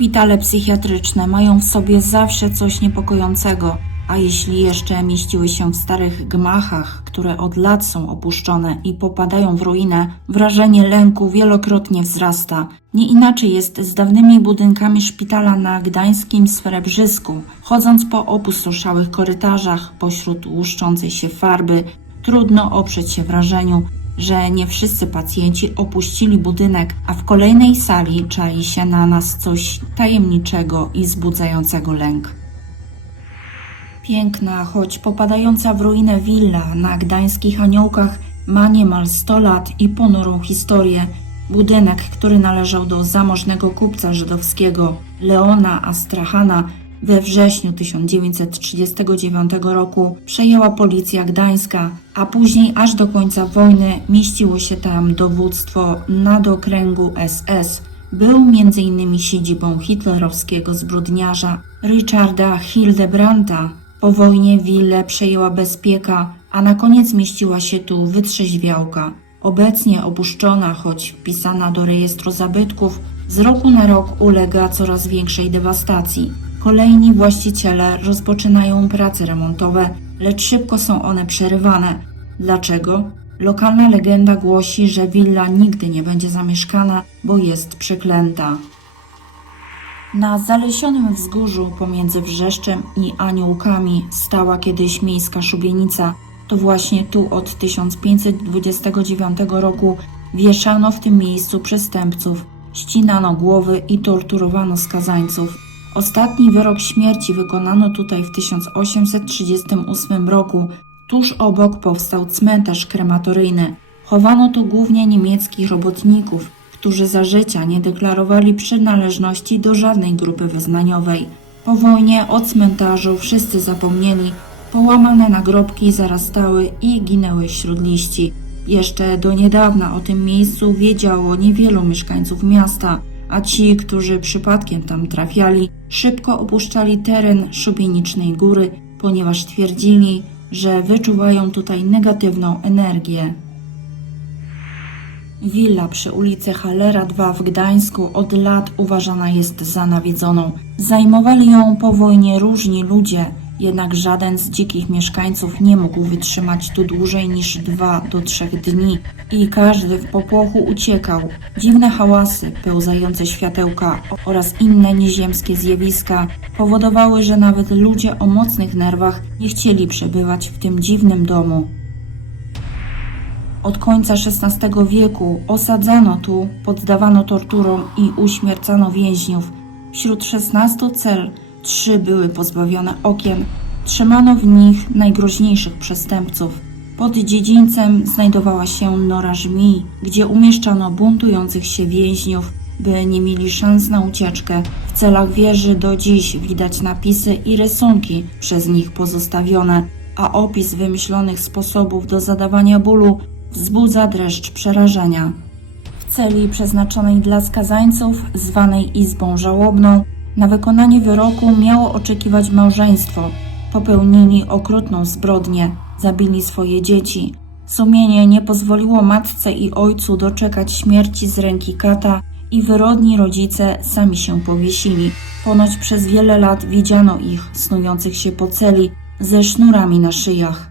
Szpitale psychiatryczne mają w sobie zawsze coś niepokojącego, a jeśli jeszcze mieściły się w starych gmachach, które od lat są opuszczone i popadają w ruinę, wrażenie lęku wielokrotnie wzrasta. Nie inaczej jest z dawnymi budynkami szpitala na gdańskim Srebrzysku. Chodząc po opustoszałych korytarzach, pośród łuszczącej się farby, trudno oprzeć się wrażeniu, że nie wszyscy pacjenci opuścili budynek, a w kolejnej sali czai się na nas coś tajemniczego i wzbudzającego lęk. Piękna, choć popadająca w ruinę willa na gdańskich aniołkach ma niemal 100 lat i ponurą historię. Budynek, który należał do zamożnego kupca żydowskiego Leona Astrachana, we wrześniu 1939 roku przejęła policja gdańska, a później aż do końca wojny mieściło się tam dowództwo nadokręgu SS. Był m.in. siedzibą hitlerowskiego zbrodniarza Richarda Hildebrandta. Po wojnie willę przejęła bezpieka, a na koniec mieściła się tu wytrzeźwiałka. Obecnie opuszczona, choć wpisana do rejestru zabytków, z roku na rok ulega coraz większej dewastacji. Kolejni właściciele rozpoczynają prace remontowe, lecz szybko są one przerywane. Dlaczego? Lokalna legenda głosi, że willa nigdy nie będzie zamieszkana, bo jest przeklęta. Na zalesionym wzgórzu pomiędzy Wrzeszczem i Aniołkami stała kiedyś miejska szubienica. To właśnie tu od 1529 roku wieszano w tym miejscu przestępców, ścinano głowy i torturowano skazańców. Ostatni wyrok śmierci wykonano tutaj w 1838 roku. Tuż obok powstał cmentarz krematoryjny. Chowano tu głównie niemieckich robotników, którzy za życia nie deklarowali przynależności do żadnej grupy wyznaniowej. Po wojnie o cmentarzu wszyscy zapomnieli, połamane nagrobki zarastały i ginęły wśród liści. Jeszcze do niedawna o tym miejscu wiedziało niewielu mieszkańców miasta, a ci, którzy przypadkiem tam trafiali, szybko opuszczali teren szubienicznej góry, ponieważ twierdzili, że wyczuwają tutaj negatywną energię. Willa przy ulicy Halera 2 w Gdańsku od lat uważana jest za nawiedzoną. Zajmowali ją po wojnie różni ludzie, jednak żaden z dzikich mieszkańców nie mógł wytrzymać tu dłużej niż dwa do trzech dni i każdy w popłochu uciekał. Dziwne hałasy, pełzające światełka oraz inne nieziemskie zjawiska powodowały, że nawet ludzie o mocnych nerwach nie chcieli przebywać w tym dziwnym domu. Od końca XVI wieku osadzano tu, poddawano torturom i uśmiercano więźniów. Wśród 16 cel trzy były pozbawione okien. Trzymano w nich najgroźniejszych przestępców. Pod dziedzińcem znajdowała się nora żmij, gdzie umieszczano buntujących się więźniów, by nie mieli szans na ucieczkę. W celach wieży do dziś widać napisy i rysunki przez nich pozostawione, a opis wymyślonych sposobów do zadawania bólu wzbudza dreszcz przerażenia. W celi przeznaczonej dla skazańców, zwanej Izbą Żałobną, na wykonanie wyroku miało oczekiwać małżeństwo. Popełnili okrutną zbrodnię, zabili swoje dzieci. Sumienie nie pozwoliło matce i ojcu doczekać śmierci z ręki kata i wyrodni rodzice sami się powiesili. Ponoć przez wiele lat widziano ich snujących się po celi ze sznurami na szyjach.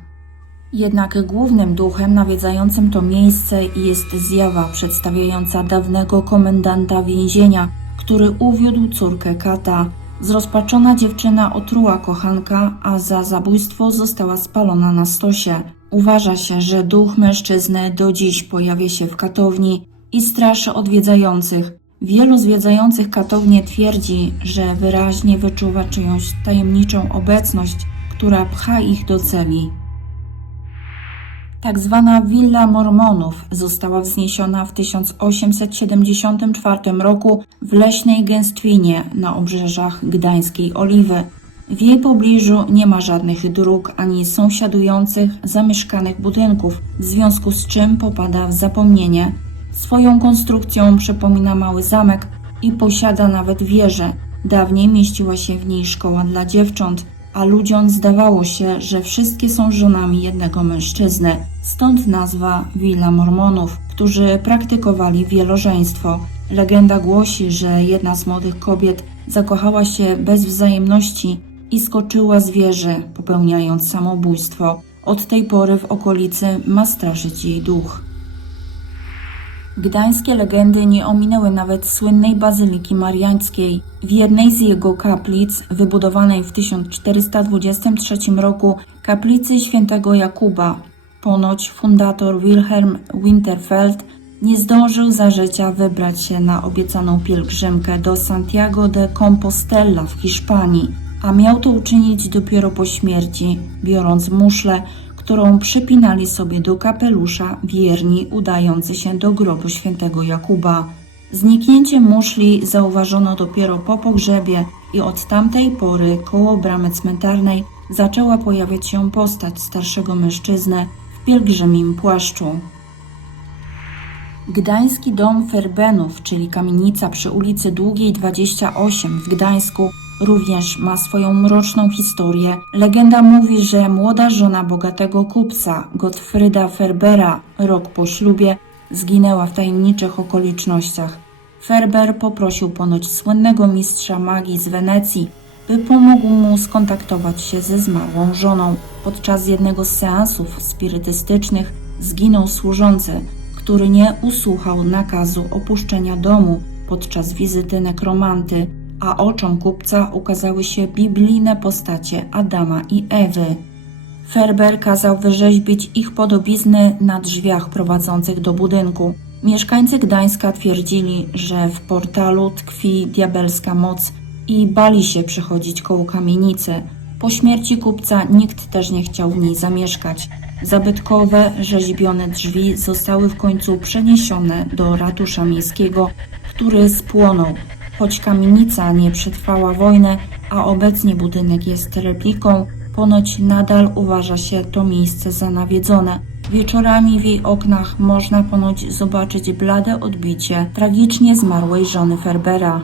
Jednak głównym duchem nawiedzającym to miejsce jest zjawa przedstawiająca dawnego komendanta więzienia, który uwiódł córkę kata. Zrozpaczona dziewczyna otruła kochanka, a za zabójstwo została spalona na stosie. Uważa się, że duch mężczyzny do dziś pojawia się w katowni i straszy odwiedzających. Wielu zwiedzających katownię twierdzi, że wyraźnie wyczuwa czyjąś tajemniczą obecność, która pcha ich do celi. Tak zwana Willa Mormonów została wzniesiona w 1874 roku w leśnej gęstwinie na obrzeżach gdańskiej Oliwy. W jej pobliżu nie ma żadnych dróg ani sąsiadujących zamieszkanych budynków, w związku z czym popada w zapomnienie. Swoją konstrukcją przypomina mały zamek i posiada nawet wieżę. Dawniej mieściła się w niej szkoła dla dziewcząt, a ludziom zdawało się, że wszystkie są żonami jednego mężczyzny. Stąd nazwa Willa Mormonów, którzy praktykowali wielożeństwo. Legenda głosi, że jedna z młodych kobiet zakochała się bez wzajemności i skoczyła z wieży, popełniając samobójstwo. Od tej pory w okolicy ma straszyć jej duch. Gdańskie legendy nie ominęły nawet słynnej Bazyliki Mariańskiej. W jednej z jego kaplic, wybudowanej w 1423 roku, kaplicy świętego Jakuba, ponoć fundator Wilhelm Winterfeld nie zdążył za życia wybrać się na obiecaną pielgrzymkę do Santiago de Compostela w Hiszpanii, a miał to uczynić dopiero po śmierci, biorąc muszlę, którą przypinali sobie do kapelusza wierni udający się do grobu świętego Jakuba. Zniknięcie muszli zauważono dopiero po pogrzebie i od tamtej pory koło bramy cmentarnej zaczęła pojawiać się postać starszego mężczyzny w pielgrzymim płaszczu. Gdański Dom Ferbenów, czyli kamienica przy ulicy Długiej 28 w Gdańsku, również ma swoją mroczną historię. Legenda mówi, że młoda żona bogatego kupca, Gottfrieda Ferbera, rok po ślubie, zginęła w tajemniczych okolicznościach. Ferber poprosił ponoć słynnego mistrza magii z Wenecji, by pomógł mu skontaktować się ze zmarłą żoną. Podczas jednego z seansów spirytystycznych zginął służący, który nie usłuchał nakazu opuszczenia domu podczas wizyty nekromanty, a oczom kupca ukazały się biblijne postacie Adama i Ewy. Ferber kazał wyrzeźbić ich podobizny na drzwiach prowadzących do budynku. Mieszkańcy Gdańska twierdzili, że w portalu tkwi diabelska moc i bali się przychodzić koło kamienicy. Po śmierci kupca nikt też nie chciał w niej zamieszkać. Zabytkowe, rzeźbione drzwi zostały w końcu przeniesione do ratusza miejskiego, który spłonął. Choć kamienica nie przetrwała wojny, a obecnie budynek jest repliką, ponoć nadal uważa się to miejsce za nawiedzone. Wieczorami w jej oknach można ponoć zobaczyć blade odbicie tragicznie zmarłej żony Ferbera.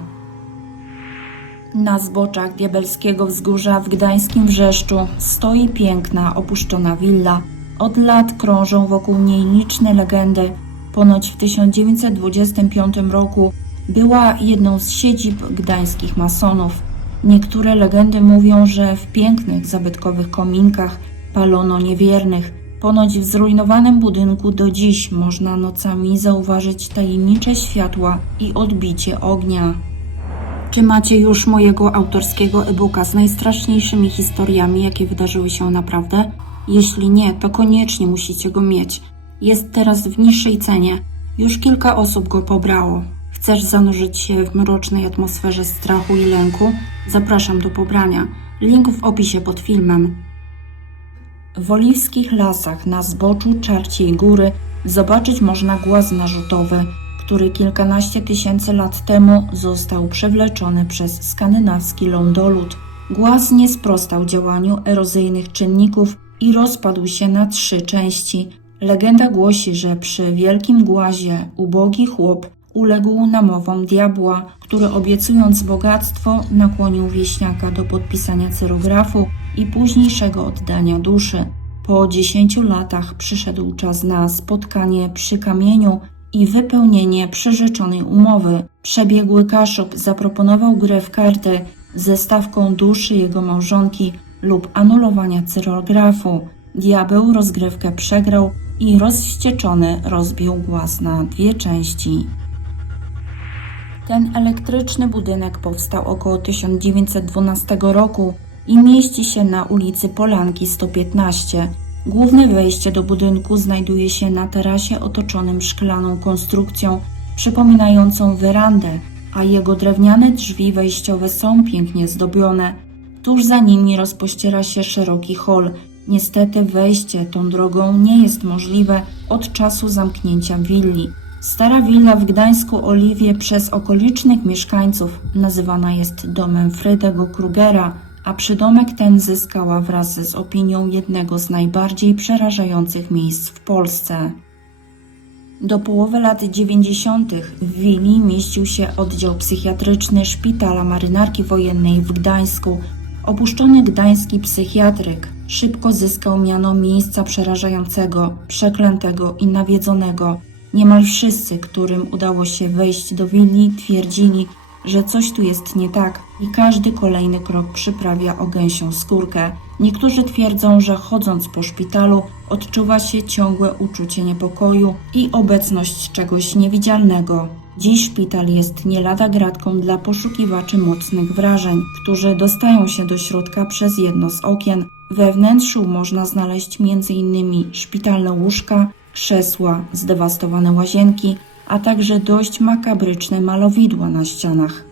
Na zboczach diabelskiego wzgórza w gdańskim Wrzeszczu stoi piękna, opuszczona willa. Od lat krążą wokół niej liczne legendy. Ponoć w 1925 roku była jedną z siedzib gdańskich masonów. Niektóre legendy mówią, że w pięknych, zabytkowych kominkach palono niewiernych. Ponoć w zrujnowanym budynku do dziś można nocami zauważyć tajemnicze światła i odbicie ognia. Czy macie już mojego autorskiego e-booka z najstraszniejszymi historiami, jakie wydarzyły się naprawdę? Jeśli nie, to koniecznie musicie go mieć. Jest teraz w niższej cenie. Już kilka osób go pobrało. Chcesz zanurzyć się w mrocznej atmosferze strachu i lęku? Zapraszam do pobrania. Link w opisie pod filmem. W oliwskich lasach na zboczu Czarciej Góry zobaczyć można głaz narzutowy, który kilkanaście tysięcy lat temu został przewleczony przez skandynawski lądolud. Głaz nie sprostał działaniu erozyjnych czynników i rozpadł się na trzy części. Legenda głosi, że przy wielkim głazie ubogi chłop uległ namowom diabła, który obiecując bogactwo nakłonił wieśniaka do podpisania cyrografu i późniejszego oddania duszy. Po dziesięciu latach przyszedł czas na spotkanie przy kamieniu i wypełnienie przyrzeczonej umowy. Przebiegły Kaszub zaproponował grę w karty ze stawką duszy jego małżonki lub anulowania cyrografu. Diabeł rozgrywkę przegrał i rozwścieczony rozbił głaz na dwie części. Ten elektryczny budynek powstał około 1912 roku i mieści się na ulicy Polanki 115. Główne wejście do budynku znajduje się na tarasie otoczonym szklaną konstrukcją przypominającą werandę, a jego drewniane drzwi wejściowe są pięknie zdobione. Tuż za nimi rozpościera się szeroki hol. Niestety wejście tą drogą nie jest możliwe od czasu zamknięcia willi. Stara willa w Gdańsku Oliwie przez okolicznych mieszkańców nazywana jest domem Fredego Krugera, a przydomek ten zyskała wraz z opinią jednego z najbardziej przerażających miejsc w Polsce. Do połowy lat 90. w willi mieścił się oddział psychiatryczny Szpitala Marynarki Wojennej w Gdańsku. Opuszczony gdański psychiatryk szybko zyskał miano miejsca przerażającego, przeklętego i nawiedzonego. Niemal wszyscy, którym udało się wejść do willi, twierdzili, że coś tu jest nie tak i każdy kolejny krok przyprawia o gęsią skórkę. Niektórzy twierdzą, że chodząc po szpitalu odczuwa się ciągłe uczucie niepokoju i obecność czegoś niewidzialnego. Dziś szpital jest nie lada gratką dla poszukiwaczy mocnych wrażeń, którzy dostają się do środka przez jedno z okien. We wnętrzu można znaleźć m.in. szpitalne łóżka, krzesła, zdewastowane łazienki, a także dość makabryczne malowidła na ścianach.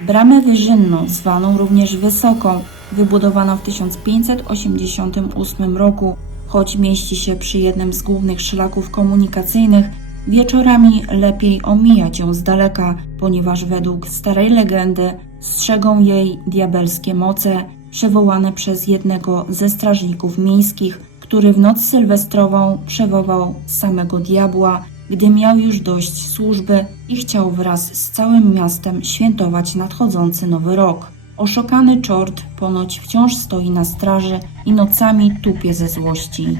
Bramę wyżynną, zwaną również Wysoką, wybudowano w 1588 roku, choć mieści się przy jednym z głównych szlaków komunikacyjnych, wieczorami lepiej omijać ją z daleka, ponieważ według starej legendy strzegą jej diabelskie moce przywołane przez jednego ze strażników miejskich, który w noc sylwestrową przewołał samego diabła, gdy miał już dość służby i chciał wraz z całym miastem świętować nadchodzący nowy rok. Oszukany czort ponoć wciąż stoi na straży i nocami tupie ze złości.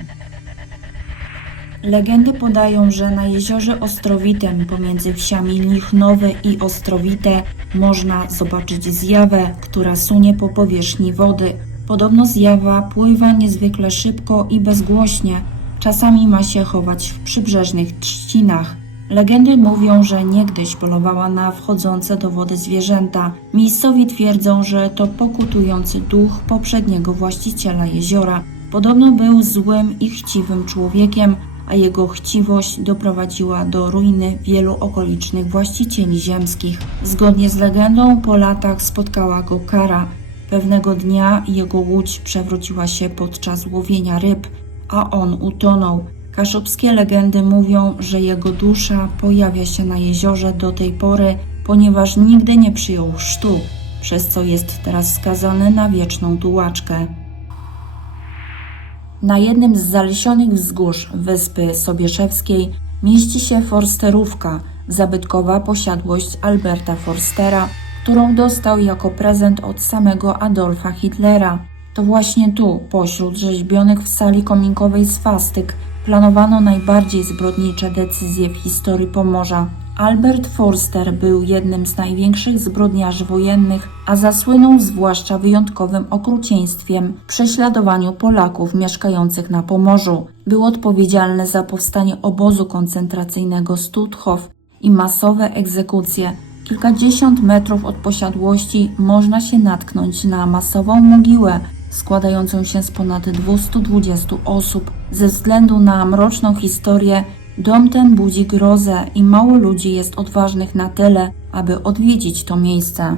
Legendy podają, że na jeziorze Ostrowitym pomiędzy wsiami Lichnowy i Ostrowite można zobaczyć zjawę, która sunie po powierzchni wody. Podobno zjawa pływa niezwykle szybko i bezgłośnie, czasami ma się chować w przybrzeżnych trzcinach. Legendy mówią, że niegdyś polowała na wchodzące do wody zwierzęta. Miejscowi twierdzą, że to pokutujący duch poprzedniego właściciela jeziora. Podobno był złym i chciwym człowiekiem, a jego chciwość doprowadziła do ruiny wielu okolicznych właścicieli ziemskich. Zgodnie z legendą po latach spotkała go kara. Pewnego dnia jego łódź przewróciła się podczas łowienia ryb, a on utonął. Kaszubskie legendy mówią, że jego dusza pojawia się na jeziorze do tej pory, ponieważ nigdy nie przyjął chrztu, przez co jest teraz skazany na wieczną tułaczkę. Na jednym z zalesionych wzgórz wyspy Sobieszewskiej mieści się forsterówka, zabytkowa posiadłość Alberta Forstera, którą dostał jako prezent od samego Adolfa Hitlera. To właśnie tu, pośród rzeźbionych w sali kominkowej swastyk, planowano najbardziej zbrodnicze decyzje w historii Pomorza. Albert Forster był jednym z największych zbrodniarzy wojennych, a zasłynął zwłaszcza wyjątkowym okrucieństwem w prześladowaniu Polaków mieszkających na Pomorzu. Był odpowiedzialny za powstanie obozu koncentracyjnego Stutthof i masowe egzekucje. Kilkadziesiąt metrów od posiadłości można się natknąć na masową mogiłę składającą się z ponad 220 osób. Ze względu na mroczną historię, dom ten budzi grozę i mało ludzi jest odważnych na tyle, aby odwiedzić to miejsce.